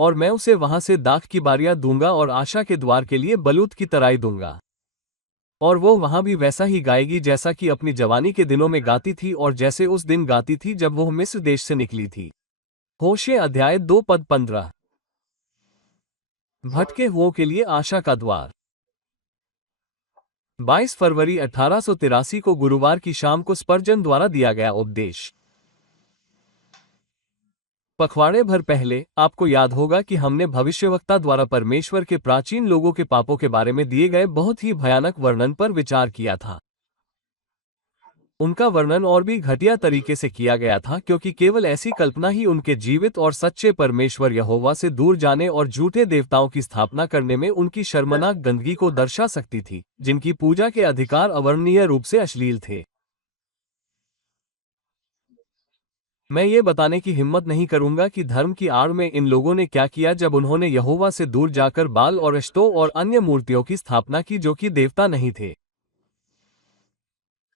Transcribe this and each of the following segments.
और मैं उसे वहां से दाख की बारियां दूंगा और आशा के द्वार के लिए बलूत की तराई दूंगा। और वो वहां भी वैसा ही गाएगी जैसा कि अपनी जवानी के दिनों में गाती थी और जैसे उस दिन गाती थी जब वो मिस्र देश से निकली थी। होशे अध्याय 2 पद 15। भटके हुओं के लिए आशा का द्वार। 22 फरवरी 1883 को गुरुवार की शाम को स्पर्जन द्वारा दिया गया उपदेश। पखवाड़े भर पहले आपको याद होगा कि हमने भविष्यवक्ता द्वारा परमेश्वर के प्राचीन लोगों के पापों के बारे में दिए गए बहुत ही भयानक वर्णन पर विचार किया था। उनका वर्णन और भी घटिया तरीके से किया गया था क्योंकि केवल ऐसी कल्पना ही उनके जीवित और सच्चे परमेश्वर यहोवा से दूर जाने और झूठे देवताओं की स्थापना करने में उनकी शर्मनाक गंदगी को दर्शा सकती थी, जिनकी पूजा के अधिकार अवर्णनीय रूप से अश्लील थे। मैं ये बताने की हिम्मत नहीं करूंगा कि धर्म की आड़ में इन लोगों ने क्या किया जब उन्होंने यहोवा से दूर जाकर बाल और अश्तो और अन्य मूर्तियों की स्थापना की जो कि देवता नहीं थे।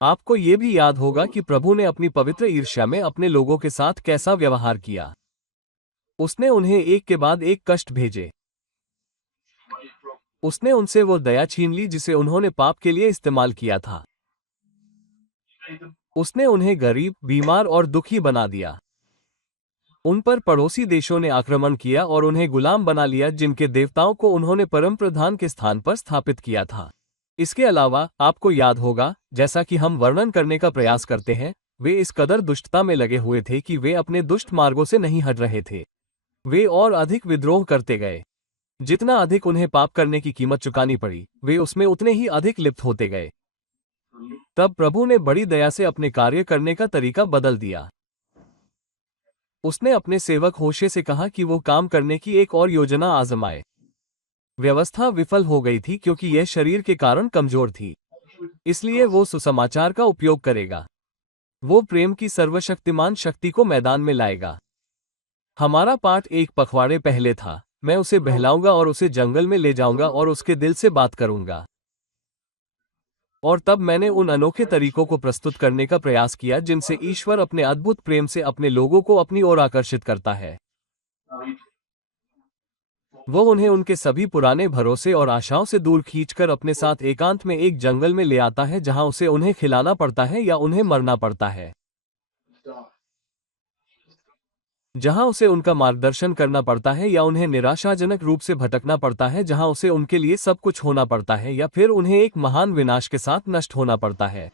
आपको ये भी याद होगा कि प्रभु ने अपनी पवित्र ईर्ष्या में अपने लोगों के साथ कैसा व्यवहार किया। उसने उन्हें एक के बाद एक कष्ट भेजे। उसने उनसे वो दया छीन ली जिसे उन्होंने पाप के लिए इस्तेमाल किया था। उसने उन्हें गरीब, बीमार और दुखी बना दिया। उन पर पड़ोसी देशों ने आक्रमण किया और उन्हें गुलाम बना लिया जिनके देवताओं को उन्होंने परम प्रधान के स्थान पर स्थापित किया था। इसके अलावा आपको याद होगा, जैसा कि हम वर्णन करने का प्रयास करते हैं, वे इस कदर दुष्टता में लगे हुए थे कि वे अपने दुष्ट मार्गों से नहीं हट रहे थे। वे और अधिक विद्रोह करते गए। जितना अधिक उन्हें पाप करने की कीमत चुकानी पड़ी, वे उसमें उतने ही अधिक लिप्त होते गए। तब प्रभु ने बड़ी दया से अपने कार्य करने का तरीका बदल दिया। उसने अपने सेवक होशे से कहा कि वो काम करने की एक और योजना आजमाए। व्यवस्था विफल हो गई थी क्योंकि यह शरीर के कारण कमजोर थी। इसलिए वो सुसमाचार का उपयोग करेगा। वो प्रेम की सर्वशक्तिमान शक्ति को मैदान में लाएगा। हमारा पाठ एक पखवाड़े पहले था। मैं उसे बहलाऊंगा और उसे जंगल में ले जाऊंगा और उसके दिल से बात करूंगा। और तब मैंने उन अनोखे तरीकों को प्रस्तुत करने का प्रयास किया जिनसे ईश्वर अपने अद्भुत प्रेम से अपने लोगों को अपनी ओर आकर्षित करता है। वो उन्हें उनके सभी पुराने भरोसे और आशाओं से दूर खींचकर अपने साथ एकांत में एक जंगल में ले आता है जहां उसे उन्हें खिलाना पड़ता है या उन्हें मरना पड़ता है। जहां उसे उनका मार्गदर्शन करना पड़ता है या उन्हें निराशाजनक रूप से भटकना पड़ता है, जहां उसे उनके लिए सब कुछ होना पड़ता है या फिर उन्हें एक महान विनाश के साथ नष्ट होना पड़ता है।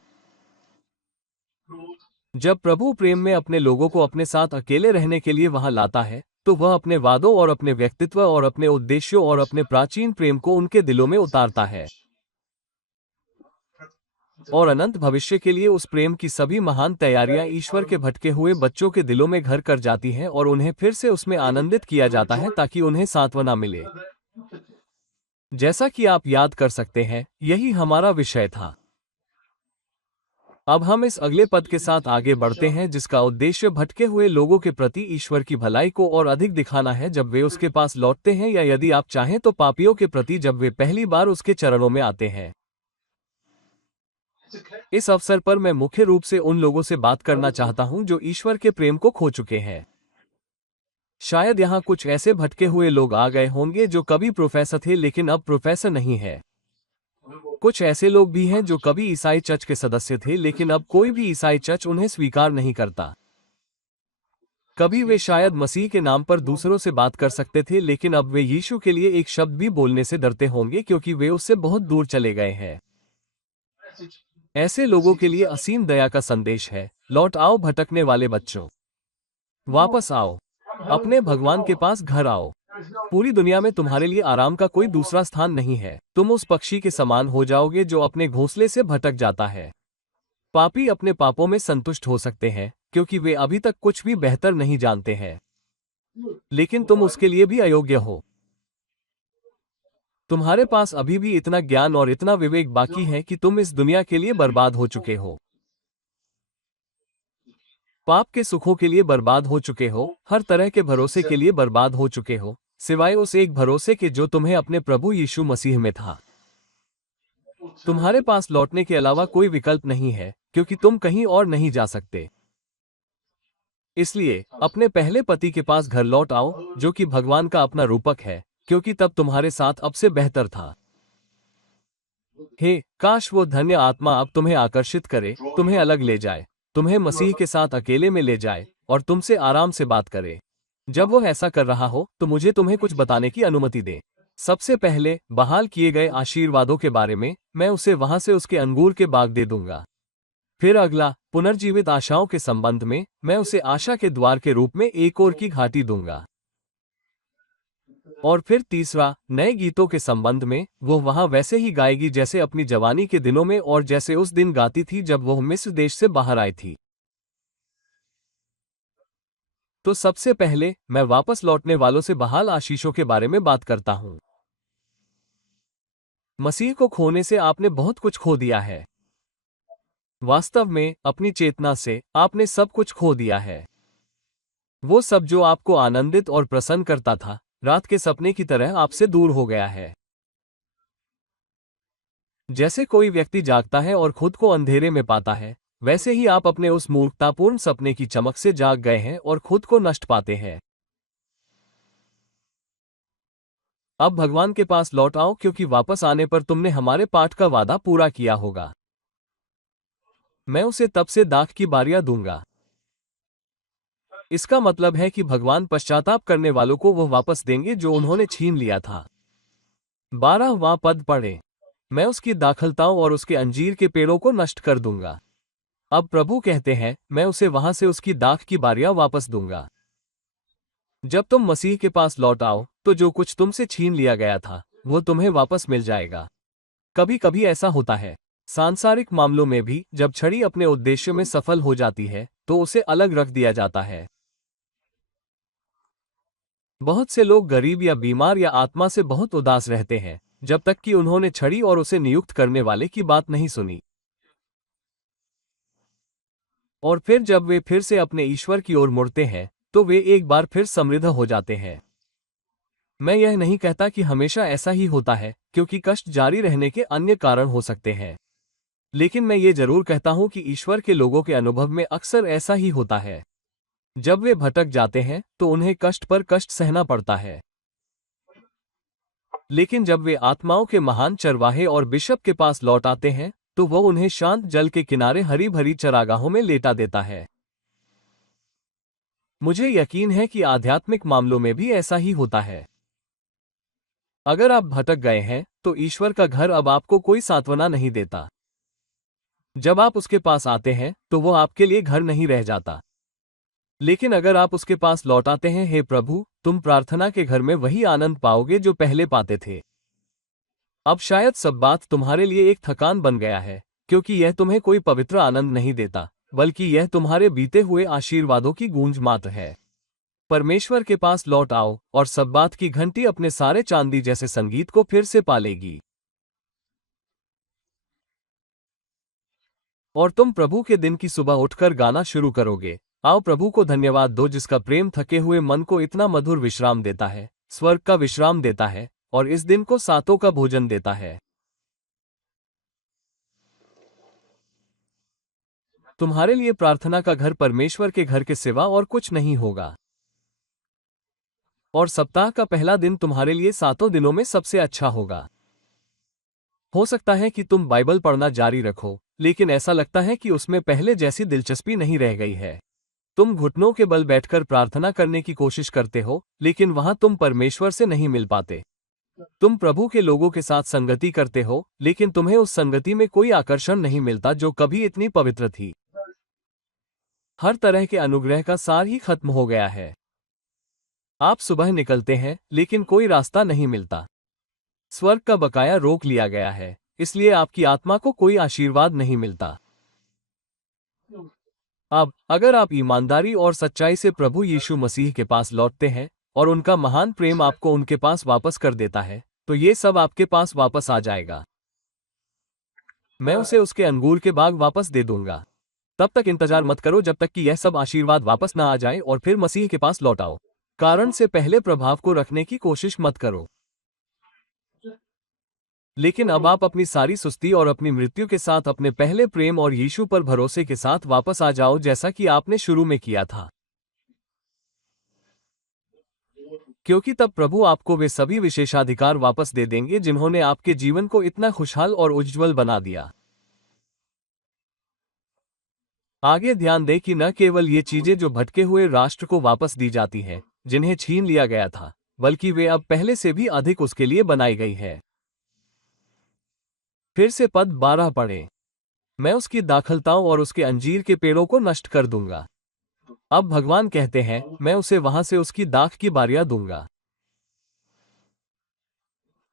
जब प्रभु प्रेम में अपने लोगों को अपने साथ अकेले रहने के लिए वहां लाता है, तो वह अपने वादों और अपने व्यक्तित्व और अपने उद्देश्यों और अपने प्राचीन प्रेम को उनके दिलों में उतारता है। और अनंत भविष्य के लिए उस प्रेम की सभी महान तैयारियां ईश्वर के भटके हुए बच्चों के दिलों में घर कर जाती हैं और उन्हें फिर से उसमें आनंदित किया जाता है ताकि उन्हें सांत्वना मिले। जैसा कि आप याद कर सकते हैं, यही हमारा विषय था। अब हम इस अगले पद के साथ आगे बढ़ते हैं जिसका उद्देश्य भटके हुए लोगों के प्रति ईश्वर की भलाई को और अधिक दिखाना है जब वे उसके पास लौटते हैं, या यदि आप चाहें तो पापियों के प्रति जब वे पहली बार उसके चरणों में आते हैं। इस अवसर पर मैं मुख्य रूप से उन लोगों से बात करना चाहता हूं जो ईश्वर के प्रेम को खो चुके हैं। शायद यहां कुछ ऐसे भटके हुए लोग आ गए होंगे जो कभी प्रोफेसर थे लेकिन अब प्रोफेसर नहीं है। कुछ ऐसे लोग भी हैं जो कभी ईसाई चर्च के सदस्य थे लेकिन अब कोई भी ईसाई चर्च उन्हें स्वीकार नहीं करता। कभी वे शायद मसीह के नाम पर दूसरों से बात कर सकते थे लेकिन अब वे यीशु के लिए एक शब्द भी बोलने से डरते होंगे क्योंकि वे उससे बहुत दूर चले गए हैं। ऐसे लोगों के लिए असीम दया का संदेश है, लौट आओ भटकने वाले बच्चों, वापस आओ, अपने भगवान के पास घर आओ। पूरी दुनिया में तुम्हारे लिए आराम का कोई दूसरा स्थान नहीं है। तुम उस पक्षी के समान हो जाओगे जो अपने घोंसले से भटक जाता है। पापी अपने पापों में संतुष्ट हो सकते हैं क्योंकि वे अभी तक कुछ भी बेहतर नहीं जानते हैं, लेकिन तुम उसके लिए भी अयोग्य हो। तुम्हारे पास अभी भी इतना ज्ञान और इतना विवेक बाकी है कि तुम इस दुनिया के लिए बर्बाद हो चुके हो, पाप के सुखों के लिए बर्बाद हो चुके हो, हर तरह के भरोसे के लिए बर्बाद हो चुके हो, सिवाय उस एक भरोसे के जो तुम्हें अपने प्रभु यीशु मसीह में था। तुम्हारे पास लौटने के अलावा कोई विकल्प नहीं है क्योंकि तुम कहीं और नहीं जा सकते। इसलिए अपने पहले पति के पास घर लौट आओ, जो कि भगवान का अपना रूपक है, क्योंकि तब तुम्हारे साथ अब से बेहतर था। हे काश वो धन्य आत्मा अब तुम्हें आकर्षित करे, तुम्हें अलग ले जाए, तुम्हें मसीह के साथ अकेले में ले जाए और तुमसे आराम से बात करे। जब वो ऐसा कर रहा हो तो मुझे तुम्हें कुछ बताने की अनुमति दे। सबसे पहले बहाल किए गए आशीर्वादों के बारे में, मैं उसे वहां से उसके अंगूर के बाग दे दूंगा। फिर अगला, पुनर्जीवित आशाओं के संबंध में, मैं उसे आशा के द्वार के रूप में एक और की घाटी दूंगा। और फिर तीसरा, नए गीतों के संबंध में, वो वहां वैसे ही गाएगी जैसे अपनी जवानी के दिनों में और जैसे उस दिन गाती थी जब वो मिस्र देश से बाहर आई थी। तो सबसे पहले मैं वापस लौटने वालों से बहाल आशीषों के बारे में बात करता हूं। मसीह को खोने से आपने बहुत कुछ खो दिया है। वास्तव में अपनी चेतना से आपने सब कुछ खो दिया है। वो सब जो आपको आनंदित और प्रसन्न करता था, रात के सपने की तरह आपसे दूर हो गया है। जैसे कोई व्यक्ति जागता है और खुद को अंधेरे में पाता है, वैसे ही आप अपने उस मूर्खतापूर्ण सपने की चमक से जाग गए हैं और खुद को नष्ट पाते हैं। अब भगवान के पास लौट आओ, क्योंकि वापस आने पर तुमने हमारे पाठ का वादा पूरा किया होगा। मैं उसे तब से दाख की बारियां दूंगा। इसका मतलब है कि भगवान पश्चाताप करने वालों को वो वापस देंगे जो उन्होंने छीन लिया था। 12वां पद पढ़ें। मैं उसकी दाखलताओं और उसके अंजीर के पेड़ों को नष्ट कर दूंगा। अब प्रभु कहते हैं, मैं उसे वहां से उसकी दाख की बारियां वापस दूंगा। जब तुम मसीह के पास लौट आओ, तो जो कुछ तुमसे छीन लिया गया था, वो तुम्हें वापस मिल जाएगा। कभी कभी ऐसा होता है सांसारिक मामलों में भी, जब छड़ी अपने उद्देश्य में सफल हो जाती है तो उसे अलग रख दिया जाता है। बहुत से लोग गरीब या बीमार या आत्मा से बहुत उदास रहते हैं, जब तक कि उन्होंने छड़ी और उसे नियुक्त करने वाले की बात नहीं सुनी। और फिर जब वे फिर से अपने ईश्वर की ओर मुड़ते हैं, तो वे एक बार फिर समृद्ध हो जाते हैं। मैं यह नहीं कहता कि हमेशा ऐसा ही होता है, क्योंकि कष्ट जारी रहने के अन्य कारण हो सकते हैं। लेकिन मैं ये जरूर कहता हूं कि ईश्वर के लोगों के अनुभव में अक्सर ऐसा ही होता है। जब वे भटक जाते हैं तो उन्हें कष्ट पर कष्ट सहना पड़ता है। लेकिन जब वे आत्माओं के महान चरवाहे और बिशप के पास लौट आते हैं, तो वह उन्हें शांत जल के किनारे हरी भरी चरागाहों में लेटा देता है। मुझे यकीन है कि आध्यात्मिक मामलों में भी ऐसा ही होता है। अगर आप भटक गए हैं, तो ईश्वर का घर अब आपको कोई सांत्वना नहीं देता। जब आप उसके पास आते हैं, तो वो आपके लिए घर नहीं रह जाता। लेकिन अगर आप उसके पास लौट आते हैं, हे प्रभु, तुम प्रार्थना के घर में वही आनंद पाओगे जो पहले पाते थे। अब शायद सब बात तुम्हारे लिए एक थकान बन गया है, क्योंकि यह तुम्हें कोई पवित्र आनंद नहीं देता, बल्कि यह तुम्हारे बीते हुए आशीर्वादों की गूंज मात्र है। परमेश्वर के पास लौट आओ और सब बात की घंटी अपने सारे चांदी जैसे संगीत को फिर से पालेगी। और तुम प्रभु के दिन की सुबह उठकर गाना शुरू करोगे। आओ प्रभु को धन्यवाद दो, जिसका प्रेम थके हुए मन को इतना मधुर विश्राम देता है, स्वर्ग का विश्राम देता है और इस दिन को सातों का भोजन देता है। तुम्हारे लिए प्रार्थना का घर परमेश्वर के घर के सिवा और कुछ नहीं होगा। और सप्ताह का पहला दिन तुम्हारे लिए सातों दिनों में सबसे अच्छा होगा। हो सकता है कि तुम बाइबल पढ़ना जारी रखो, लेकिन ऐसा लगता है कि उसमें पहले जैसी दिलचस्पी नहीं रह गई है। तुम घुटनों के बल बैठकर प्रार्थना करने की कोशिश करते हो, लेकिन वहां तुम परमेश्वर से नहीं मिल पाते। तुम प्रभु के लोगों के साथ संगति करते हो, लेकिन तुम्हें उस संगति में कोई आकर्षण नहीं मिलता जो कभी इतनी पवित्र थी। हर तरह के अनुग्रह का सार ही खत्म हो गया है। आप सुबह निकलते हैं, लेकिन कोई रास्ता नहीं मिलता। स्वर्ग का बकाया रोक लिया गया है, इसलिए आपकी आत्मा को कोई आशीर्वाद नहीं मिलता। अब अगर आप ईमानदारी और सच्चाई से प्रभु यीशु मसीह के पास लौटते हैं और उनका महान प्रेम आपको उनके पास वापस कर देता है, तो ये सब आपके पास वापस आ जाएगा। मैं उसे उसके अंगूर के बाग वापस दे दूंगा। तब तक इंतजार मत करो जब तक कि यह सब आशीर्वाद वापस ना आ जाए और फिर मसीह के पास लौट आओ। कारण से पहले प्रभाव को रखने की कोशिश मत करो। लेकिन अब आप अपनी सारी सुस्ती और अपनी मृत्यु के साथ अपने पहले प्रेम और यीशु पर भरोसे के साथ वापस आ जाओ, जैसा कि आपने शुरू में किया था। क्योंकि तब प्रभु आपको वे सभी विशेषाधिकार वापस दे देंगे जिन्होंने आपके जीवन को इतना खुशहाल और उज्ज्वल बना दिया। आगे ध्यान दें कि न केवल ये चीजें जो भटके हुए राष्ट्र को वापस दी जाती हैं, जिन्हें छीन लिया गया था, बल्कि वे अब पहले से भी अधिक उसके लिए बनाई गई है। फिर से पद 12 पढ़ें। मैं उसकी दाखलताओं और उसके अंजीर के पेड़ों को नष्ट कर दूंगा। अब भगवान कहते हैं, मैं उसे वहां से उसकी दाख की बारियां दूंगा।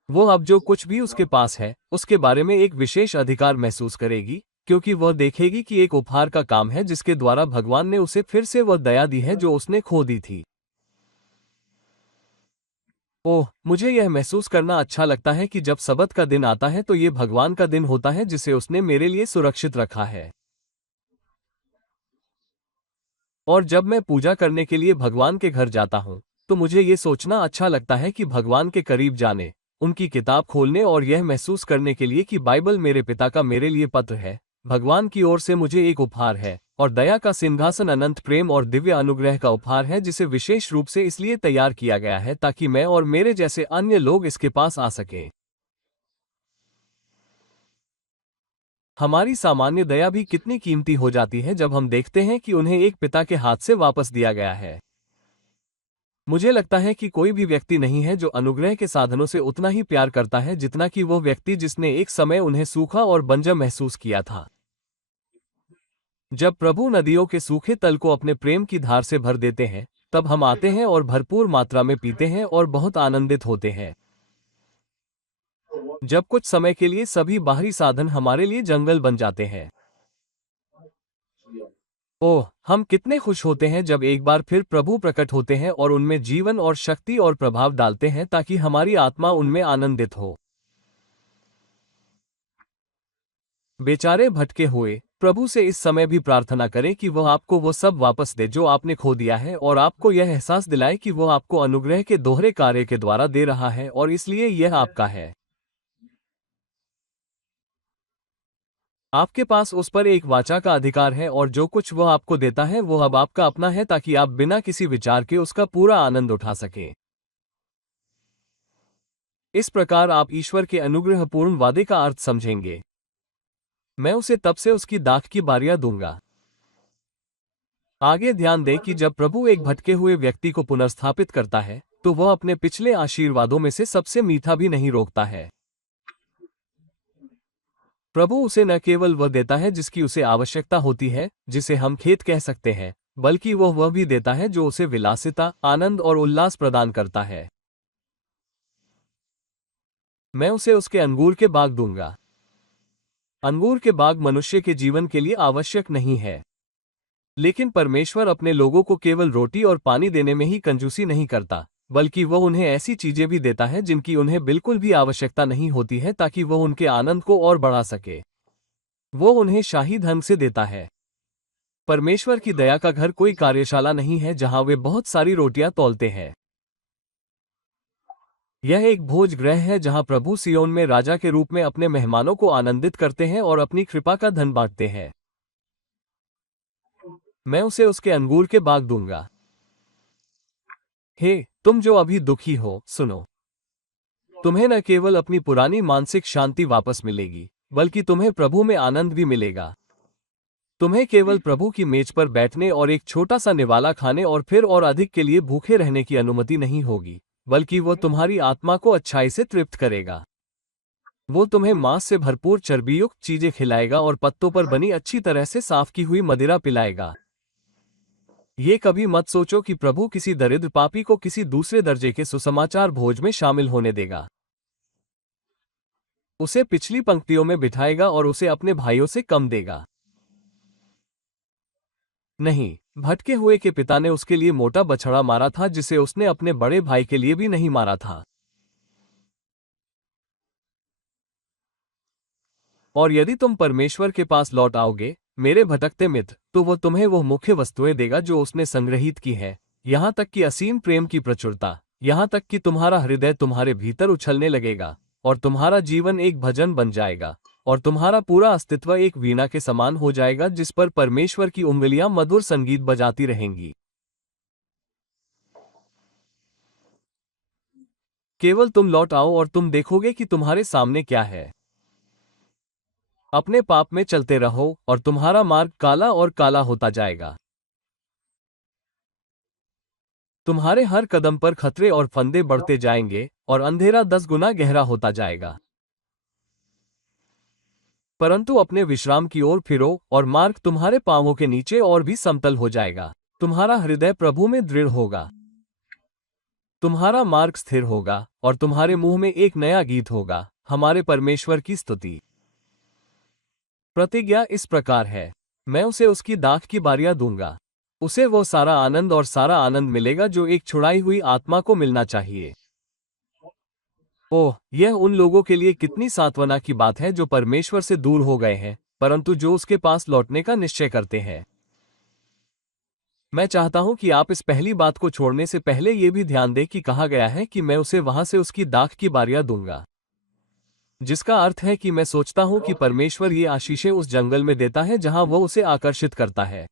वो अब जो कुछ भी उसके पास है, उसके बारे में एक विशेष अधिकार महसूस करेगी, क्योंकि वह देखेगी कि एक उपहार का काम है जिसके द्वारा भगवान ने उसे फिर से वह दया दी है जो उसने खो दी थी। ओह, मुझे यह महसूस करना अच्छा लगता है कि जब सबत का दिन आता है तो ये भगवान का दिन होता है जिसे उसने मेरे लिए सुरक्षित रखा है। और जब मैं पूजा करने के लिए भगवान के घर जाता हूँ, तो मुझे ये सोचना अच्छा लगता है कि भगवान के करीब जाने, उनकी किताब खोलने और यह महसूस करने के लिए कि बाइबल मेरे पिता का मेरे लिए पत्र है, भगवान की ओर से मुझे एक उपहार है, और दया का सिंहासन अनंत प्रेम और दिव्य अनुग्रह का उपहार है जिसे विशेष रूप से इसलिए तैयार किया गया है ताकि मैं और मेरे जैसे अन्य लोग इसके पास आ सकें। हमारी सामान्य दया भी कितनी कीमती हो जाती है जब हम देखते हैं कि उन्हें एक पिता के हाथ से वापस दिया गया है। मुझे लगता है कि कोई भी व्यक्ति नहीं है जो अनुग्रह के साधनों से उतना ही प्यार करता है जितना कि वो व्यक्ति जिसने एक समय उन्हें सूखा और बंजर महसूस किया था। जब प्रभु नदियों के सूखे तल को अपने प्रेम की धार से भर देते हैं, तब हम आते हैं और भरपूर मात्रा में पीते हैं और बहुत आनंदित होते हैं। जब कुछ समय के लिए सभी बाहरी साधन हमारे लिए जंगल बन जाते हैं। ओह, हम कितने खुश होते हैं जब एक बार फिर प्रभु प्रकट होते हैं और उनमें जीवन और शक्ति और प्रभाव डालते हैं ताकि हमारी आत्मा उनमें आनंदित हो। बेचारे भटके हुए प्रभु से इस समय भी प्रार्थना करें कि वह आपको वो सब वापस दे जो आपने खो दिया है और आपको यह एहसास दिलाए कि वह आपको अनुग्रह के दोहरे कार्य के द्वारा दे रहा है और इसलिए यह आपका है। आपके पास उस पर एक वाचा का अधिकार है और जो कुछ वह आपको देता है वह अब आपका अपना है ताकि आप बिना किसी विचार के उसका पूरा आनंद उठा सकें। इस प्रकार आप ईश्वर के अनुग्रहपूर्ण वादे का अर्थ समझेंगे। मैं उसे तब से उसकी दाख की बारियां दूंगा। आगे ध्यान दें कि जब प्रभु एक भटके हुए व्यक्ति को पुनर्स्थापित करता है, तो वह अपने पिछले आशीर्वादों में से सबसे मीठा भी नहीं रोकता है। प्रभु उसे न केवल वह देता है जिसकी उसे आवश्यकता होती है, जिसे हम खेत कह सकते हैं, बल्कि वह भी देता है जो उसे विलासिता, आनंद और उल्लास प्रदान करता है। मैं उसे उसके अंगूर के बाग दूंगा। अंगूर के बाग मनुष्य के जीवन के लिए आवश्यक नहीं है, लेकिन परमेश्वर अपने लोगों को केवल रोटी और पानी देने में ही कंजूसी नहीं करता, बल्कि वह उन्हें ऐसी चीजें भी देता है जिनकी उन्हें बिल्कुल भी आवश्यकता नहीं होती है ताकि वह उनके आनंद को और बढ़ा सके। वो उन्हें शाही ढंग से देता है। परमेश्वर की दया का घर कोई कार्यशाला नहीं है जहां वे बहुत सारी रोटियां तौलते हैं। यह एक भोज गृह है जहां प्रभु सियोन में राजा के रूप में अपने मेहमानों को आनंदित करते हैं और अपनी कृपा का धन बांटते हैं। मैं उसे उसके अंगूर के बाग दूंगा। हे, तुम जो अभी दुखी हो, सुनो। तुम्हें न केवल अपनी पुरानी मानसिक शांति वापस मिलेगी, बल्कि तुम्हें प्रभु में आनंद भी मिलेगा। तुम्हें केवल प्रभु की मेज पर बैठने और एक छोटा सा निवाला खाने और फिर और अधिक के लिए भूखे रहने की अनुमति नहीं होगी, बल्कि वह तुम्हारी आत्मा को अच्छाई से तृप्त करेगा। वो तुम्हें मांस से भरपूर चर्बीयुक्त चीजें खिलाएगा और पत्तों पर बनी अच्छी तरह से साफ की हुई मदिरा पिलाएगा। ये कभी मत सोचो कि प्रभु किसी दरिद्र पापी को किसी दूसरे दर्जे के सुसमाचार भोज में शामिल होने देगा। उसे पिछली पंक्तियों में बिठाएगा और उसे अपने भाइयों से कम देगा। नहीं, भटके हुए के पिता ने उसके लिए मोटा बछड़ा मारा था जिसे उसने अपने बड़े भाई के लिए भी नहीं मारा था। और यदि तुम परमेश्वर के पास लौट आओगे, मेरे भटकते मित्र, तो वह तुम्हें वो मुख्य वस्तुएं देगा जो उसने संग्रहित की है, यहां तक कि असीम प्रेम की प्रचुरता, यहां तक कि तुम्हारा हृदय तुम्हारे भीतर उछलने लगेगा और तुम्हारा जीवन एक भजन बन जाएगा और तुम्हारा पूरा अस्तित्व एक वीणा के समान हो जाएगा जिस पर परमेश्वर की उंगलियां मधुर संगीत बजाती रहेंगी। केवल तुम लौट आओ और तुम देखोगे कि तुम्हारे सामने क्या है। अपने पाप में चलते रहो और तुम्हारा मार्ग काला और काला होता जाएगा। तुम्हारे हर कदम पर खतरे और फंदे बढ़ते जाएंगे और अंधेरा 10 गुना गहरा होता जाएगा। परंतु अपने विश्राम की ओर फिरो और मार्ग तुम्हारे पांवों के नीचे और भी समतल हो जाएगा। तुम्हारा हृदय प्रभु में दृढ़ होगा। तुम्हारा मार्ग स्थिर होगा और तुम्हारे मुंह में एक नया गीत होगा, हमारे परमेश्वर की स्तुति। प्रतिज्ञा इस प्रकार है, मैं उसे उसकी दाख की बारियां दूंगा। उसे वो सारा आनंद मिलेगा जो एक छुड़ाई हुई आत्मा को मिलना चाहिए। ओह, यह उन लोगों के लिए कितनी सांत्वना की बात है जो परमेश्वर से दूर हो गए हैं, परंतु जो उसके पास लौटने का निश्चय करते हैं। मैं चाहता हूं कि आप इस पहली बात को छोड़ने से पहले ये भी ध्यान दें कि कहा गया है कि मैं उसे वहां से उसकी दाख की बारियां दूंगा, जिसका अर्थ है कि मैं सोचता हूं कि परमेश्वर ये आशीषें उस जंगल में देता है जहां वो उसे आकर्षित करता है।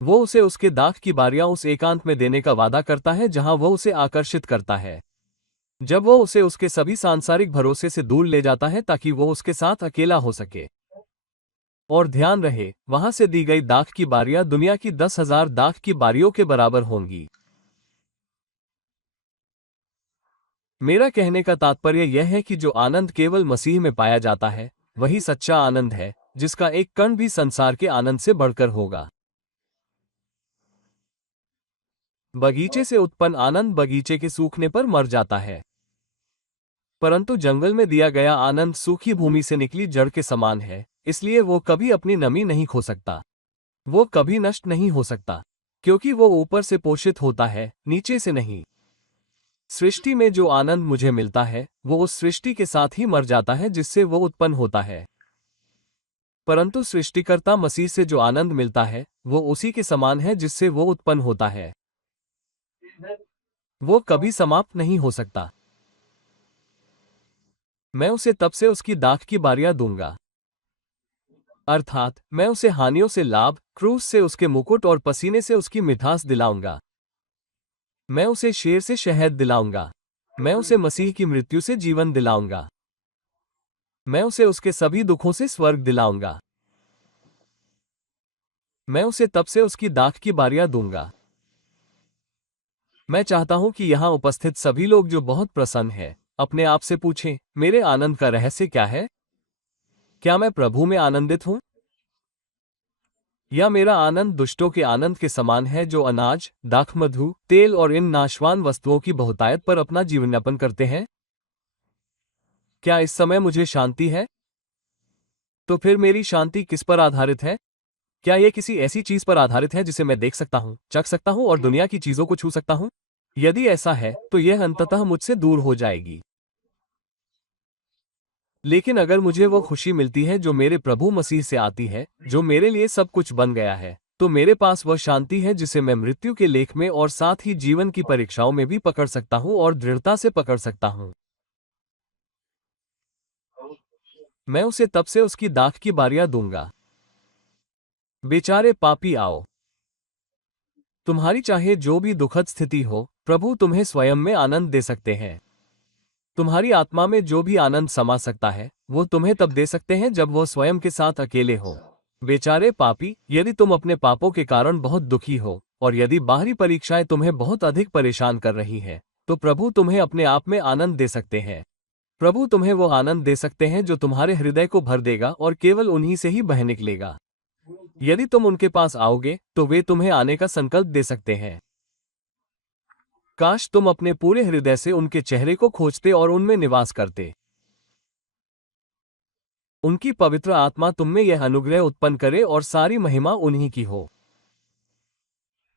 वो उसे उसके दाख की बारियां उस एकांत में देने का वादा करता है जहां वो उसे आकर्षित करता है, जब वो उसे उसके सभी सांसारिक भरोसे से दूर ले जाता है ताकि वो उसके साथ अकेला हो सके। और ध्यान रहे, वहां से दी गई दाख की बारियां दुनिया की 10,000 दाख की बारियों के बराबर होंगी। मेरा कहने का तात्पर्य यह है कि जो आनंद केवल मसीह में पाया जाता है, वही सच्चा आनंद है, जिसका एक कण भी संसार के आनंद से बढ़कर होगा। बगीचे से उत्पन्न आनंद बगीचे के सूखने पर मर जाता है, परंतु जंगल में दिया गया आनंद सूखी भूमि से निकली जड़ के समान है, इसलिए वो कभी अपनी नमी नहीं खो सकता। वो कभी नष्ट नहीं हो सकता, क्योंकि वो ऊपर से पोषित होता है, नीचे से नहीं। सृष्टि में जो आनंद मुझे मिलता है, वो उस सृष्टि के साथ ही मर जाता है जिससे वो उत्पन्न होता है। परंतु सृष्टिकर्ता मसीह से जो आनंद मिलता है, वो उसी के समान है जिससे वो उत्पन्न होता है। वो कभी समाप्त नहीं हो सकता। मैं उसे तब से उसकी दाख की बारियां दूंगा, अर्थात मैं उसे हानियों से लाभ, क्रूस से उसके मुकुट और पसीने से उसकी मिठास दिलाऊंगा। मैं उसे शेर से शहद दिलाऊंगा। मैं उसे मसीह की मृत्यु से जीवन दिलाऊंगा। मैं उसे उसके सभी दुखों से स्वर्ग दिलाऊंगा। मैं उसे तब से उसकी दाख की बारियां दूंगा। मैं चाहता हूं कि यहां उपस्थित सभी लोग जो बहुत प्रसन्न हैं, अपने आप से पूछें, मेरे आनंद का रहस्य क्या है? क्या मैं प्रभु में आनंदित हूं? या मेरा आनंद दुष्टों के आनंद के समान है जो अनाज, दाखमधु, तेल और इन नाशवान वस्तुओं की बहुतायत पर अपना जीवनयापन करते हैं? क्या इस समय मुझे शांति है? तो फिर मेरी शांति किस पर आधारित है? क्या यह किसी ऐसी चीज पर आधारित है जिसे मैं देख सकता हूं, चख सकता हूं और दुनिया की चीजों को छू सकता हूं? यदि ऐसा है, तो यह अंततः मुझसे दूर हो जाएगी। लेकिन अगर मुझे वो खुशी मिलती है जो मेरे प्रभु मसीह से आती है, जो मेरे लिए सब कुछ बन गया है, तो मेरे पास वह शांति है जिसे मैं मृत्यु के लेख में और साथ ही जीवन की परीक्षाओं में भी पकड़ सकता हूं और दृढ़ता से पकड़ सकता हूं। मैं उसे तब से उसकी दाख की बारियां दूंगा। बेचारे पापी आओ। तुम्हारी चाहे जो भी दुखद स्थिति हो, प्रभु तुम्हें स्वयं में आनंद दे सकते हैं। तुम्हारी आत्मा में जो भी आनंद समा सकता है, वो तुम्हें तब दे सकते हैं जब वो स्वयं के साथ अकेले हो। बेचारे पापी, यदि तुम अपने पापों के कारण बहुत दुखी हो और यदि बाहरी परीक्षाएं तुम्हें बहुत अधिक परेशान कर रही हैं, तो प्रभु तुम्हें अपने आप में आनंद दे सकते हैं। प्रभु तुम्हें वो आनंद दे सकते हैं जो तुम्हारे हृदय को भर देगा और केवल उन्हीं से ही बह निकलेगा। यदि तुम उनके पास आओगे, तो वे तुम्हें आने का संकल्प दे सकते हैं। काश तुम अपने पूरे हृदय से उनके चेहरे को खोजते और उनमें निवास करते। उनकी पवित्र आत्मा तुम में यह अनुग्रह उत्पन्न करे और सारी महिमा उन्हीं की हो।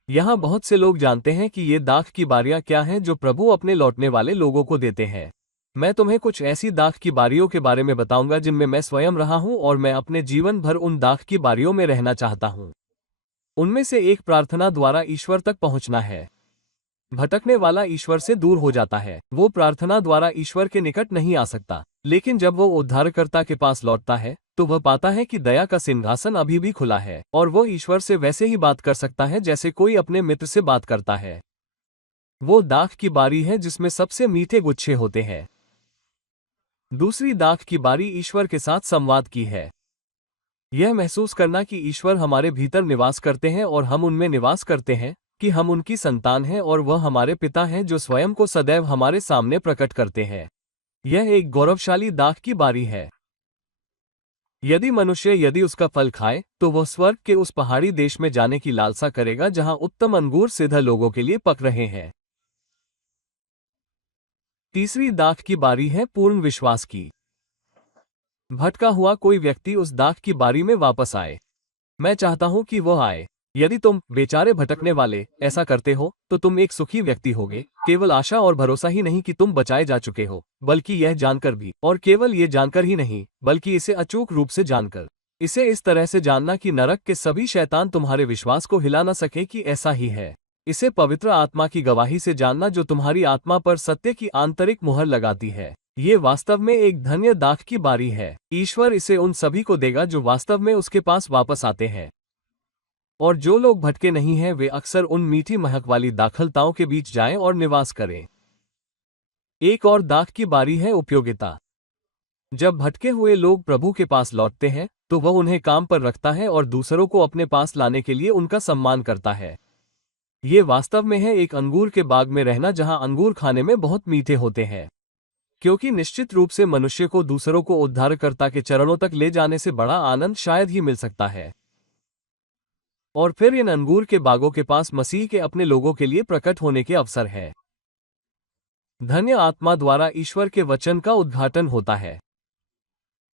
यहां बहुत से लोग जानते हैं कि ये दाख की बारियां क्या हैं जो प्रभु अपने लौटने वाले लोगों को देते हैं। मैं तुम्हें कुछ ऐसी दाख की बारियों के बारे में बताऊंगा जिनमें मैं स्वयं रहा हूं और मैं अपने जीवन भर उन दाख की बारियों में रहना चाहता हूं। उनमें से एक प्रार्थना द्वारा ईश्वर तक पहुंचना है। भटकने वाला ईश्वर से दूर हो जाता है। वो प्रार्थना द्वारा ईश्वर के निकट नहीं आ सकता, लेकिन जब वो उद्धारकर्ता के पास लौटता है, तो वह पाता है कि दया का सिंहासन अभी भी खुला है और वो ईश्वर से वैसे ही बात कर सकता है जैसे कोई अपने मित्र से बात करता है। वो दाख की बारी है जिसमें सबसे मीठे गुच्छे होते हैं। दूसरी दाख की बारी ईश्वर के साथ संवाद की है। यह महसूस करना कि ईश्वर हमारे भीतर निवास करते हैं और हम उनमें निवास करते हैं, कि हम उनकी संतान हैं और वह हमारे पिता हैं जो स्वयं को सदैव हमारे सामने प्रकट करते हैं। यह एक गौरवशाली दाख की बारी है। यदि उसका फल खाए तो वह स्वर्ग के उस पहाड़ी देश में जाने की लालसा करेगा जहां उत्तम अंगूर सिद्ध लोगों के लिए पक रहे हैं। तीसरी दाख की बारी है पूर्ण विश्वास की। भटका हुआ कोई व्यक्ति उस दाख की बारी में वापस आए। मैं चाहता हूं कि वह आए। यदि तुम बेचारे भटकने वाले ऐसा करते हो तो तुम एक सुखी व्यक्ति होगे, केवल आशा और भरोसा ही नहीं कि तुम बचाए जा चुके हो, बल्कि यह जानकर भी, और केवल ये जानकर ही नहीं बल्कि इसे अचूक रूप से जानकर। इसे इस तरह से जानना कि नरक के सभी शैतान तुम्हारे विश्वास को हिला न सके कि ऐसा ही है। इसे पवित्र आत्मा की गवाही से जानना जो तुम्हारी आत्मा पर सत्य की आंतरिक मुहर लगाती है। ये वास्तव में एक धन्य दाख की बारी है। ईश्वर इसे उन सभी को देगा जो वास्तव में उसके पास वापस आते हैं। और जो लोग भटके नहीं हैं वे अक्सर उन मीठी महक वाली दाखलताओं के बीच जाएं और निवास करें। एक और दाख की बारी है उपयोगिता। जब भटके हुए लोग प्रभु के पास लौटते हैं तो वह उन्हें काम पर रखता है और दूसरों को अपने पास लाने के लिए उनका सम्मान करता है। ये वास्तव में है एक अंगूर के बाग में रहना जहां अंगूर खाने में बहुत मीठे होते हैं, क्योंकि निश्चित रूप से मनुष्य को दूसरों को उद्धारकर्ता के चरणों तक ले जाने से बड़ा आनंद शायद ही मिल सकता है। और फिर इन अंगूर के बागों के पास मसीह के अपने लोगों के लिए प्रकट होने के अवसर है। धन्य आत्मा द्वारा ईश्वर के वचन का उद्घाटन होता है।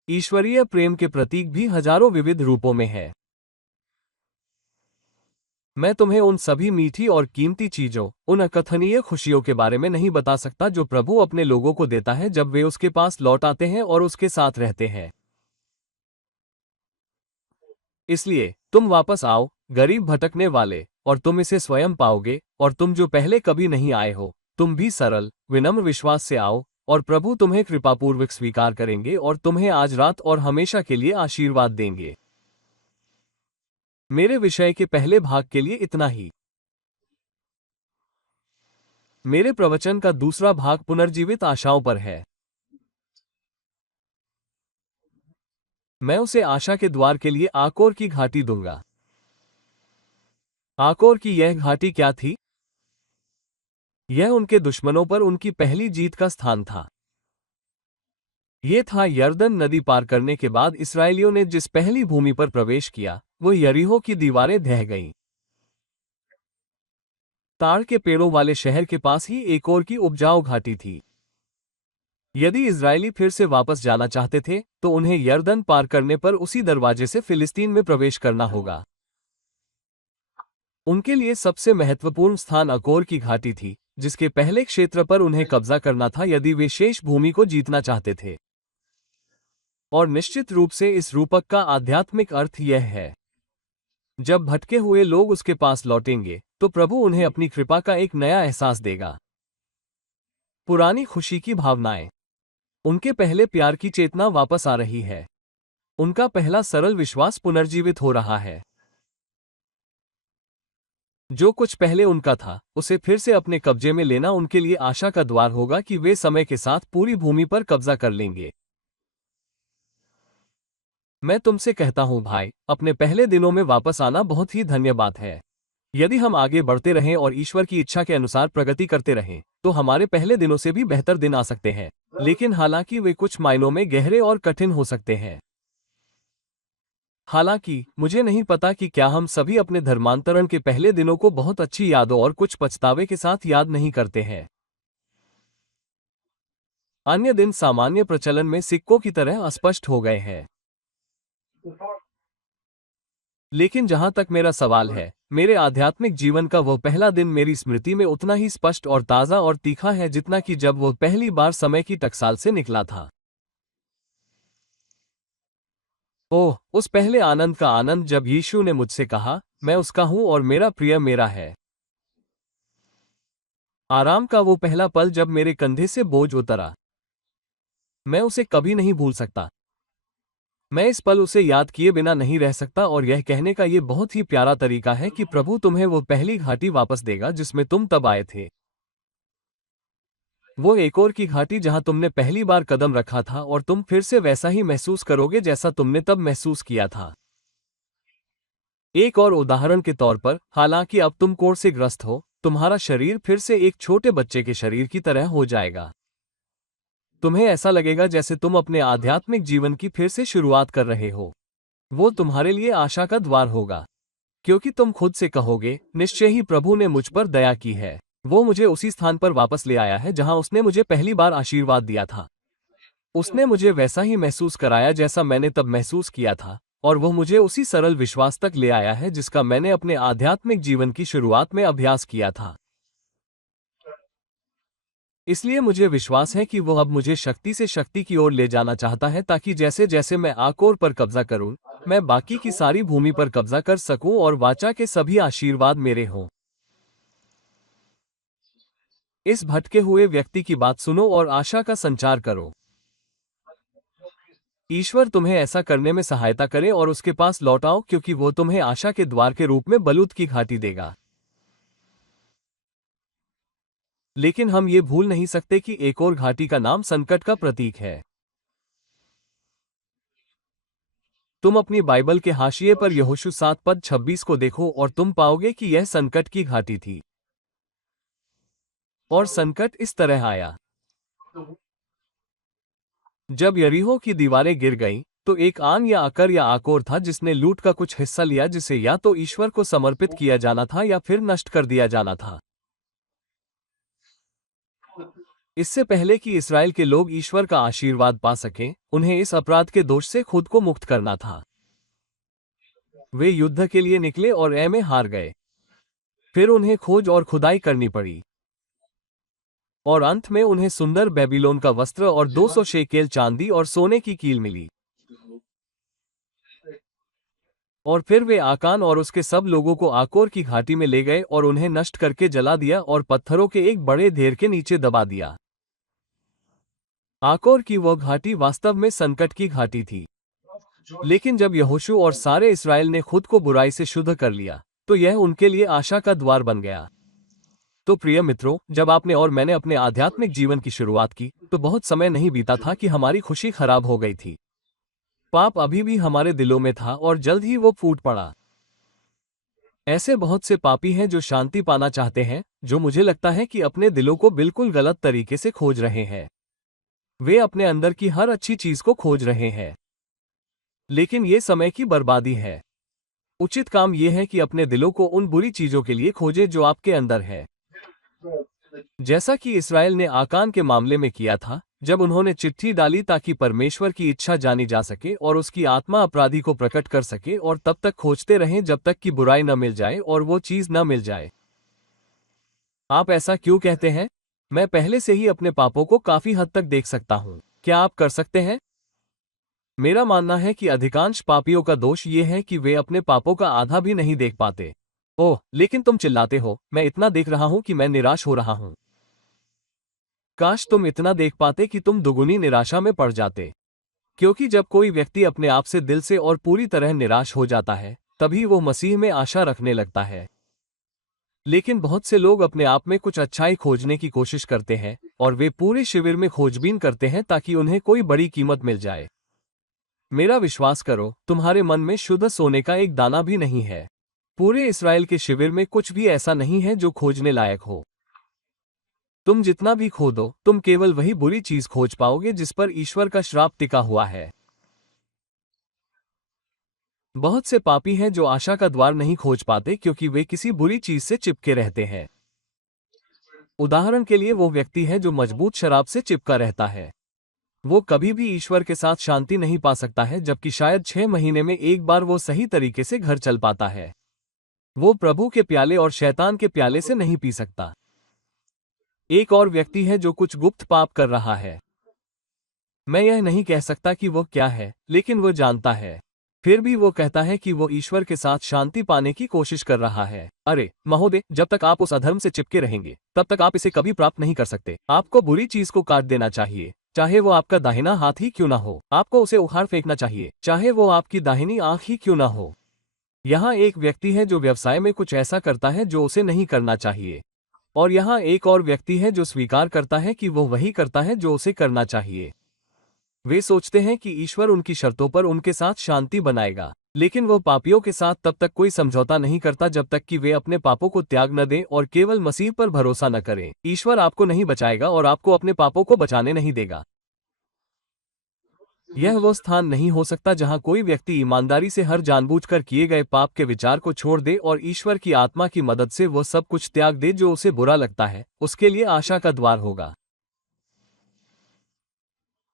ईश्वरीय प्रेम के प्रतीक भी हजारों विविध रूपों में है। मैं तुम्हें उन सभी मीठी और कीमती चीजों, उन अकथनीय खुशियों के बारे में नहीं बता सकता जो प्रभु अपने लोगों को देता है जब वे उसके पास लौट आते हैं और उसके साथ रहते हैं। इसलिए तुम वापस आओ, गरीब भटकने वाले, और तुम इसे स्वयं पाओगे। और तुम जो पहले कभी नहीं आए हो, तुम भी सरल विनम्र विश्वास से आओ, और प्रभु तुम्हें कृपापूर्वक स्वीकार करेंगे और तुम्हें आज रात और हमेशा के लिए आशीर्वाद देंगे। मेरे विषय के पहले भाग के लिए इतना ही। मेरे प्रवचन का दूसरा भाग पुनर्जीवित आशाओं पर है। मैं उसे आशा के द्वार के लिए आकोर की घाटी दूंगा। आकोर की यह घाटी क्या थी? यह उनके दुश्मनों पर उनकी पहली जीत का स्थान था। यह था यरदन नदी पार करने के बाद इस्राएलियों ने जिस पहली भूमि पर प्रवेश किया, वो यरीहो की दीवारें ढह गईं। ताड़ के पेड़ों वाले शहर के पास ही एक और की उपजाऊ घाटी थी। यदि इजरायली फिर से वापस जाना चाहते थे तो उन्हें यरदन पार करने पर उसी दरवाजे से फिलिस्तीन में प्रवेश करना होगा। उनके लिए सबसे महत्वपूर्ण स्थान अकोर की घाटी थी, जिसके पहले क्षेत्र पर उन्हें कब्जा करना था यदि वे शेष भूमि को जीतना चाहते थे। और निश्चित रूप से इस रूपक का आध्यात्मिक अर्थ यह है, जब भटके हुए लोग उसके पास लौटेंगे तो प्रभु उन्हें अपनी कृपा का एक नया एहसास देगा। पुरानी खुशी की भावनाएं, उनके पहले प्यार की चेतना वापस आ रही है। उनका पहला सरल विश्वास पुनर्जीवित हो रहा है। जो कुछ पहले उनका था उसे फिर से अपने कब्जे में लेना उनके लिए आशा का द्वार होगा कि वे समय के साथ पूरी भूमि पर कब्जा कर लेंगे। मैं तुमसे कहता हूं भाई, अपने पहले दिनों में वापस आना बहुत ही धन्य बात है। यदि हम आगे बढ़ते रहें और ईश्वर की इच्छा के अनुसार प्रगति करते रहें तो हमारे पहले दिनों से भी बेहतर दिन आ सकते हैं, लेकिन हालांकि वे कुछ मायनों में गहरे और कठिन हो सकते हैं। हालांकि मुझे नहीं पता कि क्या हम सभी अपने धर्मांतरण के पहले दिनों को बहुत अच्छी यादों और कुछ पछतावे के साथ याद नहीं करते हैं। अन्य दिन सामान्य प्रचलन में सिक्कों की तरह अस्पष्ट हो गए हैं। लेकिन जहां तक मेरा सवाल है, मेरे आध्यात्मिक जीवन का वह पहला दिन मेरी स्मृति में उतना ही स्पष्ट और ताज़ा और तीखा है जितना कि जब वह पहली बार समय की टकसाल से निकला था। ओह, उस पहले आनंद का आनंद जब यीशु ने मुझसे कहा, मैं उसका हूं और मेरा प्रिय मेरा है। आराम का वो पहला पल जब मेरे कंधे से बोझ उतरा, मैं उसे कभी नहीं भूल सकता। मैं इस पल उसे याद किए बिना नहीं रह सकता और यह कहने का ये बहुत ही प्यारा तरीका है कि प्रभु तुम्हें वो पहली घाटी वापस देगा जिसमें तुम तब आए थे। वो एक और की घाटी जहां तुमने पहली बार कदम रखा था और तुम फिर से वैसा ही महसूस करोगे जैसा तुमने तब महसूस किया था। एक और उदाहरण के तौर पर, हालांकि अब तुम कोढ़ से ग्रस्त हो, तुम्हारा शरीर फिर से एक छोटे बच्चे के शरीर की तरह हो जाएगा। तुम्हें ऐसा लगेगा जैसे तुम अपने आध्यात्मिक जीवन की फिर से शुरुआत कर रहे हो। वो तुम्हारे लिए आशा का द्वार होगा, क्योंकि तुम खुद से कहोगे, निश्चय ही प्रभु ने मुझ पर दया की है। वो मुझे उसी स्थान पर वापस ले आया है जहां उसने मुझे पहली बार आशीर्वाद दिया था। उसने मुझे वैसा ही महसूस कराया जैसा मैंने तब महसूस किया था, और वो मुझे उसी सरल विश्वास तक ले आया है जिसका मैंने अपने आध्यात्मिक जीवन की शुरुआत में अभ्यास किया था। इसलिए मुझे विश्वास है कि वो अब मुझे शक्ति से शक्ति की ओर ले जाना चाहता है, ताकि जैसे जैसे मैं आकोर पर कब्जा करूं, मैं बाकी की सारी भूमि पर कब्जा कर सकूं और वाचा के सभी आशीर्वाद मेरे हों। इस भटके हुए व्यक्ति की बात सुनो और आशा का संचार करो। ईश्वर तुम्हें ऐसा करने में सहायता करे और उसके पास लौट आओ, क्योंकि वो तुम्हें आशा के द्वार के रूप में बलूत की घाटी देगा। लेकिन हम ये भूल नहीं सकते कि एक और घाटी का नाम संकट का प्रतीक है। तुम अपनी बाइबल के हाशिए पर यहोशू 7:26 को देखो और तुम पाओगे कि यह संकट की घाटी थी। और संकट इस तरह आया। जब यरीहो की दीवारें गिर गईं, तो एक आन या अकर या आकोर था जिसने लूट का कुछ हिस्सा लिया, जिसे या तो ईश्वर को समर्पित किया जाना था या फिर नष्ट कर दिया जाना था। इससे पहले कि इस्राएल के लोग ईश्वर का आशीर्वाद पा सकें, उन्हें इस अपराध के दोष से खुद को मुक्त करना था। वे युद्ध के लिए निकले और में हार गए। फिर उन्हें खोज और खुदाई करनी पड़ी, और अंत में उन्हें सुंदर बेबीलोन का वस्त्र और 200 शेकेल चांदी और सोने की कील मिली। और फिर वे आकान और उसके सब लोगों को आकोर की घाटी में ले गए और उन्हें नष्ट करके जला दिया और पत्थरों के एक बड़े ढेर के नीचे दबा दिया। आकोर की वह घाटी वास्तव में संकट की घाटी थी। लेकिन जब यहोशू और सारे इस्राएल ने खुद को बुराई से शुद्ध कर लिया, तो यह उनके लिए आशा का द्वार बन गया। तो प्रिय मित्रों, जब आपने और मैंने अपने आध्यात्मिक जीवन की शुरुआत की, तो बहुत समय नहीं बीता था कि हमारी खुशी खराब हो गई थी। पाप अभी भी हमारे दिलों में था और जल्द ही वो फूट पड़ा। ऐसे बहुत से पापी हैं जो शांति पाना चाहते हैं, जो मुझे लगता है कि अपने दिलों को बिल्कुल गलत तरीके से खोज रहे हैं। वे अपने अंदर की हर अच्छी चीज को खोज रहे हैं, लेकिन ये समय की बर्बादी है। उचित काम यह है कि अपने दिलों को उन बुरी चीजों के लिए खोजें जो आपके अंदर है, जैसा कि इस्राएल ने आकान के मामले में किया था, जब उन्होंने चिट्ठी डाली ताकि परमेश्वर की इच्छा जानी जा सके और उसकी आत्मा अपराधी को प्रकट कर सके, और तब तक खोजते रहें जब तक कि बुराई न मिल जाए और वो चीज न मिल जाए। आप ऐसा क्यों कहते हैं? मैं पहले से ही अपने पापों को काफी हद तक देख सकता हूं। क्या आप कर सकते हैं? मेरा मानना है कि अधिकांश पापियों का दोष ये है कि वे अपने पापों का आधा भी नहीं देख पाते। ओह, लेकिन तुम चिल्लाते हो, मैं इतना देख रहा हूं कि मैं निराश हो रहा हूं। काश तुम इतना देख पाते कि तुम दुगुनी निराशा में पड़ जाते। क्योंकि जब कोई व्यक्ति अपने आप से दिल से और पूरी तरह निराश हो जाता है, तभी वो मसीह में आशा रखने लगता है। लेकिन बहुत से लोग अपने आप में कुछ अच्छाई खोजने की कोशिश करते हैं, और वे पूरे शिविर में खोजबीन करते हैं ताकि उन्हें कोई बड़ी कीमत मिल जाए। मेरा विश्वास करो, तुम्हारे मन में शुद्ध सोने का एक दाना भी नहीं है। पूरे इस्राएल के शिविर में कुछ भी ऐसा नहीं है जो खोजने लायक हो। तुम जितना भी खोदो, तुम केवल वही बुरी चीज खोज पाओगे जिस पर ईश्वर का श्राप टिका हुआ है। बहुत से पापी हैं जो आशा का द्वार नहीं खोज पाते क्योंकि वे किसी बुरी चीज से चिपके रहते हैं। उदाहरण के लिए, वो व्यक्ति है जो मजबूत शराब से चिपका रहता है। वो कभी भी ईश्वर के साथ शांति नहीं पा सकता है, जबकि शायद 6 महीने में एक बार वो सही तरीके से घर चल पाता है। वो प्रभु के प्याले और शैतान के प्याले से नहीं पी सकता। एक और व्यक्ति है जो कुछ गुप्त पाप कर रहा है। मैं यह नहीं कह सकता कि वो क्या है, लेकिन वो जानता है। फिर भी वो कहता है कि वो ईश्वर के साथ शांति पाने की कोशिश कर रहा है। अरे महोदय, जब तक आप उस अधर्म से चिपके रहेंगे, तब तक आप इसे कभी प्राप्त नहीं कर सकते। आपको बुरी चीज को काट देना चाहिए, चाहे वो आपका दाहिना हाथ ही क्यों ना हो। आपको उसे उखाड़ फेंकना चाहिए, चाहे वो आपकी दाहिनी आंख ही क्यों ना हो। यहाँ एक व्यक्ति है जो व्यवसाय में कुछ ऐसा करता है जो उसे नहीं करना चाहिए। और यहाँ एक और व्यक्ति है जो स्वीकार करता है कि वो वही करता है जो उसे करना चाहिए। वे सोचते हैं कि ईश्वर उनकी शर्तों पर उनके साथ शांति बनाएगा, लेकिन वो पापियों के साथ तब तक कोई समझौता नहीं करता जब तक कि वे अपने पापों को त्याग न दें और केवल मसीह पर भरोसा न करें। ईश्वर आपको नहीं बचाएगा और आपको अपने पापों को बचाने नहीं देगा। यह वो स्थान नहीं हो सकता जहां कोई व्यक्ति ईमानदारी से हर जानबूझकर किए गए पाप के विचार को छोड़ दे और ईश्वर की आत्मा की मदद से वह सब कुछ त्याग दे जो उसे बुरा लगता है। उसके लिए आशा का द्वार होगा।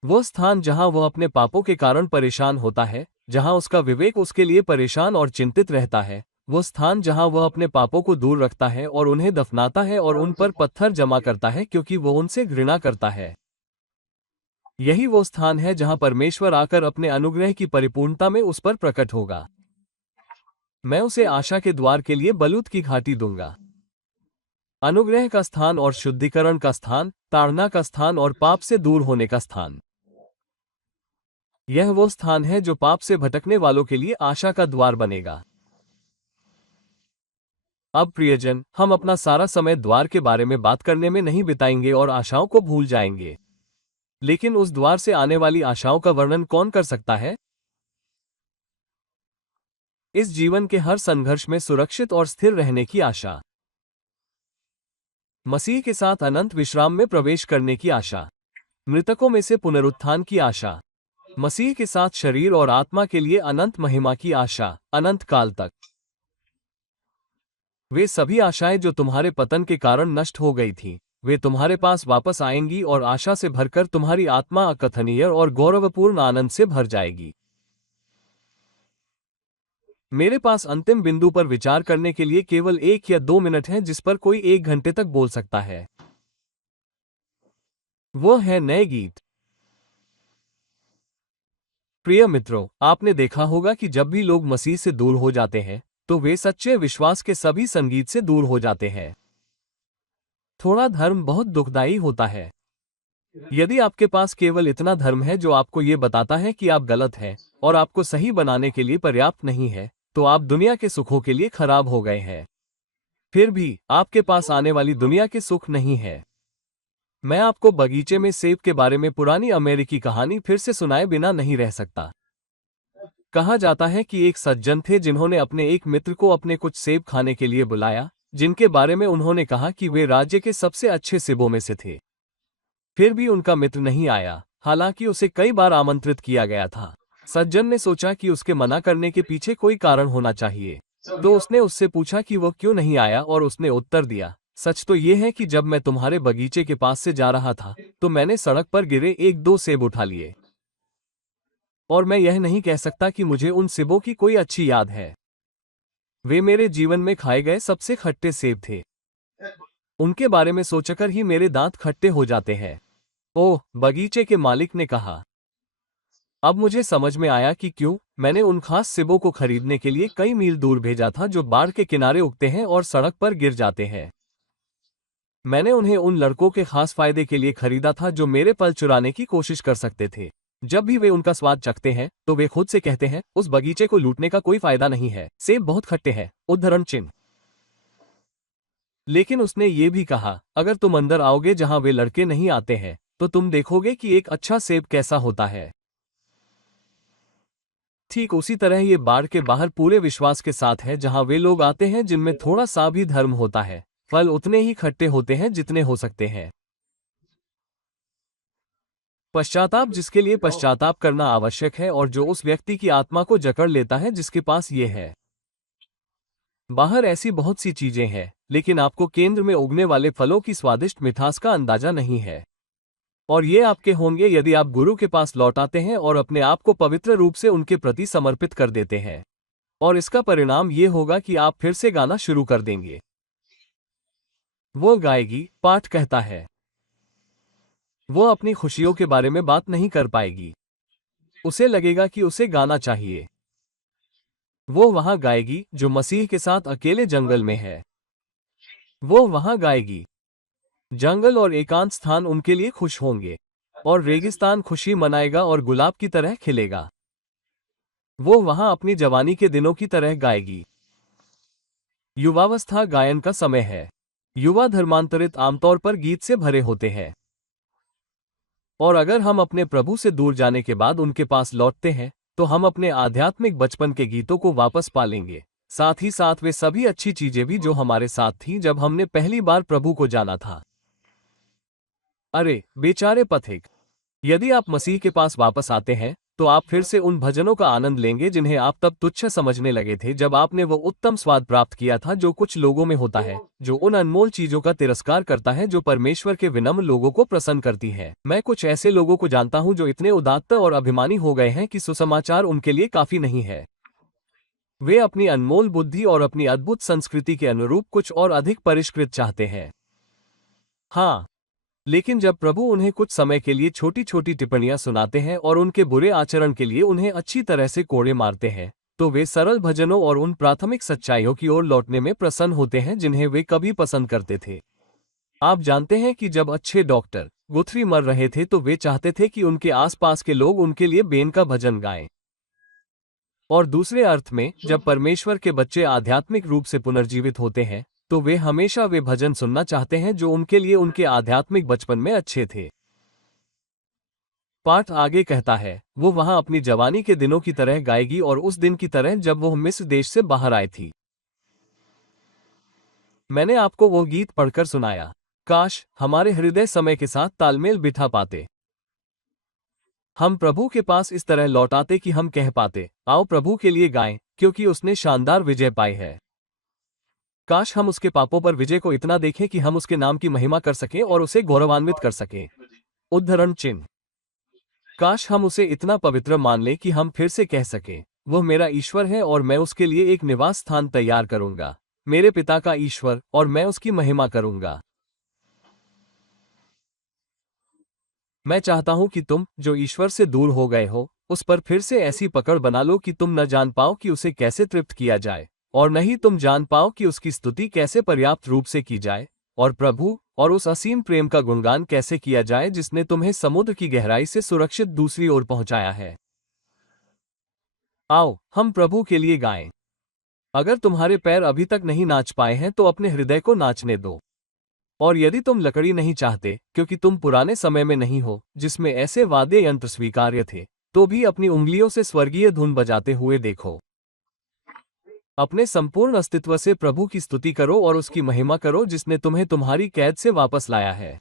वो स्थान जहां वह अपने पापों के कारण परेशान होता है, जहां उसका विवेक उसके लिए परेशान और चिंतित रहता है। वो स्थान जहां वह अपने पापों को दूर रखता है और उन्हें दफनाता है और उन पर पत्थर जमा करता है क्योंकि वो उनसे घृणा करता है। यही वो स्थान है जहां परमेश्वर आकर अपने अनुग्रह की परिपूर्णता में उस पर प्रकट होगा। मैं उसे आशा के द्वार के लिए बलूत की घाटी दूंगा। अनुग्रह का स्थान और शुद्धिकरण का स्थान, ताड़ना का स्थान और पाप से दूर होने का स्थान। यह वो स्थान है जो पाप से भटकने वालों के लिए आशा का द्वार बनेगा। अब प्रियजन, हम अपना सारा समय द्वार के बारे में बात करने में नहीं बिताएंगे और आशाओं को भूल जाएंगे। लेकिन उस द्वार से आने वाली आशाओं का वर्णन कौन कर सकता है? इस जीवन के हर संघर्ष में सुरक्षित और स्थिर रहने की आशा, मसीह के साथ अनंत विश्राम में प्रवेश करने की आशा, मृतकों में से पुनरुत्थान की आशा, मसीह के साथ शरीर और आत्मा के लिए अनंत महिमा की आशा, अनंत काल तक। वे सभी आशाएं जो तुम्हारे पतन के कारण नष्ट हो गई थीं, वे तुम्हारे पास वापस आएंगी और आशा से भरकर तुम्हारी आत्मा अकथनीय और गौरवपूर्ण आनंद से भर जाएगी। मेरे पास अंतिम बिंदु पर विचार करने के लिए केवल 1 या 2 मिनट हैं जिस पर कोई 1 घंटे तक बोल सकता है। वो है नए गीत। प्रिय मित्रों, आपने देखा होगा कि जब भी लोग मसीह से दूर हो जाते हैं तो वे सच्चे विश्वास के सभी संगीत से दूर हो जाते हैं। थोड़ा धर्म बहुत दुखदाई होता है। यदि आपके पास केवल इतना धर्म है जो आपको ये बताता है कि आप गलत हैं और आपको सही बनाने के लिए पर्याप्त नहीं है, तो आप दुनिया के सुखों के लिए खराब हो गए हैं। फिर भी आपके पास आने वाली दुनिया के सुख नहीं है। मैं आपको बगीचे में सेब के बारे में पुरानी अमेरिकी कहानी फिर से सुनाए बिना नहीं रह सकता। कहा जाता है कि एक सज्जन थे जिन्होंने अपने एक मित्र को अपने कुछ सेब खाने के लिए बुलाया, जिनके बारे में उन्होंने कहा कि वे राज्य के सबसे अच्छे सेबों में से थे। फिर भी उनका मित्र नहीं आया, हालांकि उसे कई बार आमंत्रित किया गया था। सज्जन ने सोचा कि उसके मना करने के पीछे कोई कारण होना चाहिए, तो उसने उससे पूछा कि वह क्यों नहीं आया और उसने उत्तर दिया, सच तो यह है कि जब मैं तुम्हारे बगीचे के पास से जा रहा था तो मैंने सड़क पर गिरे 1-2 सेब उठा लिए, और मैं यह नहीं कह सकता कि मुझे उन सेबों की कोई अच्छी याद है। वे मेरे जीवन में खाए गए सबसे खट्टे सेब थे। उनके बारे में सोचकर ही मेरे दांत खट्टे हो जाते हैं। ओह, बगीचे के मालिक ने कहा। अब मुझे समझ में आया कि क्यों मैंने उन खास सेबों को खरीदने के लिए कई मील दूर भेजा था जो बाढ़ के किनारे उगते हैं और सड़क पर गिर जाते हैं। मैंने उन्हें उन लड़कों के खास फायदे के लिए खरीदा था जो मेरे पल चुराने की कोशिश कर सकते थे। जब भी वे उनका स्वाद चखते हैं तो वे खुद से कहते हैं, उस बगीचे को लूटने का कोई फायदा नहीं है, सेब बहुत खट्टे हैं, उद्धरण चिन्ह। लेकिन उसने ये भी कहा, अगर तुम अंदर आओगे जहां वे लड़के नहीं आते हैं तो तुम देखोगे कि एक अच्छा सेब कैसा होता है। ठीक उसी तरह ये बाड़ के बाहर पूरे विश्वास के साथ है जहां वे लोग आते हैं जिनमें थोड़ा सा भी धर्म होता है। फल उतने ही खट्टे होते हैं जितने हो सकते हैं। पश्चाताप, जिसके लिए पश्चाताप करना आवश्यक है और जो उस व्यक्ति की आत्मा को जकड़ लेता है जिसके पास ये है। बाहर ऐसी बहुत सी चीजें हैं, लेकिन आपको केंद्र में उगने वाले फलों की स्वादिष्ट मिठास का अंदाजा नहीं है। और ये आपके होंगे यदि आप गुरु के पास लौट आते हैं और अपने आप को पवित्र रूप से उनके प्रति समर्पित कर देते हैं। और इसका परिणाम ये होगा कि आप फिर से गाना शुरू कर देंगे। वो गाएगी, पाठ कहता है। वो अपनी खुशियों के बारे में बात नहीं कर पाएगी। उसे लगेगा कि उसे गाना चाहिए। वो वहां गाएगी जो मसीह के साथ अकेले जंगल में है। वो वहां गाएगी। जंगल और एकांत स्थान उनके लिए खुश होंगे, और रेगिस्तान खुशी मनाएगा और गुलाब की तरह खिलेगा। वो वहां अपनी जवानी के दिनों की तरह गाएगी। युवावस्था गायन का समय है। युवा धर्मांतरित आमतौर पर गीत से भरे होते हैं, और अगर हम अपने प्रभु से दूर जाने के बाद उनके पास लौटते हैं तो हम अपने आध्यात्मिक बचपन के गीतों को वापस पालेंगे, साथ ही साथ वे सभी अच्छी चीजें भी जो हमारे साथ थीं जब हमने पहली बार प्रभु को जाना था। अरे बेचारे पथिक, यदि आप मसीह के पास वापस आते हैं तो आप फिर से उन भजनों का आनंद लेंगे जिन्हें आप तब तुच्छ समझने लगे थे जब आपने वो उत्तम स्वाद प्राप्त किया था जो कुछ लोगों में होता है, जो उन अनमोल चीजों का तिरस्कार करता है जो परमेश्वर के विनम्र लोगों को प्रसन्न करती है। मैं कुछ ऐसे लोगों को जानता हूं जो इतने उदात्त और अभिमानी हो गए हैं कि सुसमाचार उनके लिए काफी नहीं है। वे अपनी अनमोल बुद्धि और अपनी अद्भुत संस्कृति के अनुरूप कुछ और अधिक परिष्कृत चाहते हैं। हाँ, लेकिन जब प्रभु उन्हें कुछ समय के लिए छोटी छोटी टिप्पणियां सुनाते हैं और उनके बुरे आचरण के लिए उन्हें अच्छी तरह से कोड़े मारते हैं, तो वे सरल भजनों और उन प्राथमिक सच्चाइयों की ओर लौटने में प्रसन्न होते हैं जिन्हें वे कभी पसंद करते थे। आप जानते हैं कि जब अच्छे डॉक्टर गुथरी मर रहे थे तो वे चाहते थे कि उनके आसपास के लोग उनके लिए बेन का भजन गाएं। और दूसरे अर्थ में, जब परमेश्वर के बच्चे आध्यात्मिक रूप से पुनर्जीवित होते हैं तो वे हमेशा वे भजन सुनना चाहते हैं जो उनके लिए उनके आध्यात्मिक बचपन में अच्छे थे। पाठ आगे कहता है, वो वहां अपनी जवानी के दिनों की तरह गाएगी और उस दिन की तरह जब वो मिस्र देश से बाहर आई थी। मैंने आपको वो गीत पढ़कर सुनाया। काश हमारे हृदय समय के साथ तालमेल बिठा पाते। हम प्रभु के पास इस तरह लौट आते कि हम कह पाते, आओ प्रभु के लिए गाएं, क्योंकि उसने शानदार विजय पाई है। काश हम उसके पापों पर विजय को इतना देखें कि हम उसके नाम की महिमा कर सकें और उसे गौरवान्वित कर सकें। उद्धरण चिन्ह। काश हम उसे इतना पवित्र मान लें कि हम फिर से कह सकें, वह मेरा ईश्वर है और मैं उसके लिए एक निवास स्थान तैयार करूंगा, मेरे पिता का ईश्वर, और मैं उसकी महिमा करूंगा। मैं चाहता हूं कि तुम, जो ईश्वर से दूर हो गए हो, उस पर फिर से ऐसी पकड़ बना लो कि तुम न जान पाओ कि उसे कैसे तृप्त किया जाए, और न ही तुम जान पाओ कि उसकी स्तुति कैसे पर्याप्त रूप से की जाए, और प्रभु और उस असीम प्रेम का गुणगान कैसे किया जाए जिसने तुम्हें समुद्र की गहराई से सुरक्षित दूसरी ओर पहुंचाया है। आओ हम प्रभु के लिए गाएं। अगर तुम्हारे पैर अभी तक नहीं नाच पाए हैं तो अपने हृदय को नाचने दो। और यदि तुम लकड़ी नहीं चाहते क्योंकि तुम पुराने समय में नहीं हो जिसमें ऐसे वाद्य यंत्र स्वीकार्य थे, तो भी अपनी उंगलियों से स्वर्गीय धुन बजाते हुए देखो। अपने संपूर्ण अस्तित्व से प्रभु की स्तुति करो और उसकी महिमा करो जिसने तुम्हें तुम्हारी कैद से वापस लाया है।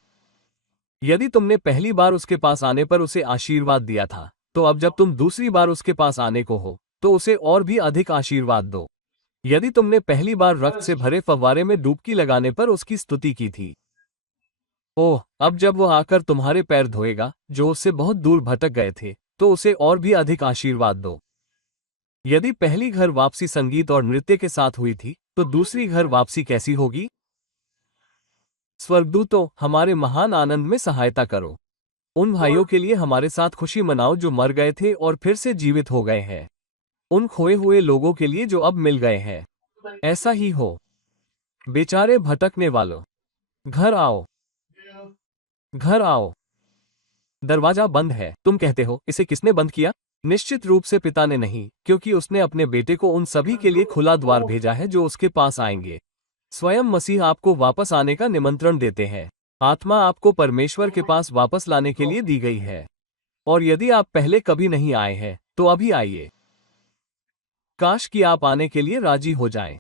यदि तुमने पहली बार उसके पास आने पर उसे आशीर्वाद दिया था, तो अब जब तुम दूसरी बार उसके पास आने को हो तो उसे और भी अधिक आशीर्वाद दो। यदि तुमने पहली बार रक्त से भरे फव्वारे में डुबकी लगाने पर उसकी स्तुति की थी, ओह, अब जब वो आकर तुम्हारे पैर धोएगा जो उससे बहुत दूर भटक गए थे, तो उसे और भी अधिक आशीर्वाद दो। यदि पहली घर वापसी संगीत और नृत्य के साथ हुई थी, तो दूसरी घर वापसी कैसी होगी? स्वर्गदूतों, हमारे महान आनंद में सहायता करो। उन भाइयों के लिए हमारे साथ खुशी मनाओ जो मर गए थे और फिर से जीवित हो गए हैं। उन खोए हुए लोगों के लिए जो अब मिल गए हैं। ऐसा ही हो। बेचारे भटकने वालों, घर आओ, घर आओ। दरवाजा बंद है। तुम कहते हो, इसे किसने बंद किया? निश्चित रूप से पिता ने नहीं, क्योंकि उसने अपने बेटे को उन सभी के लिए खुला द्वार भेजा है जो उसके पास आएंगे। स्वयं मसीह आपको वापस आने का निमंत्रण देते हैं। आत्मा आपको परमेश्वर के पास वापस लाने के लिए दी गई है। और यदि आप पहले कभी नहीं आए हैं, तो अभी आइए। काश कि आप आने के लिए राजी हो जाएं।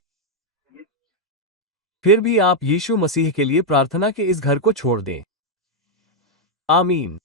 फिर भी आप यीशु मसीह के लिए प्रार्थना के इस घर को छोड़ दें। आमीन।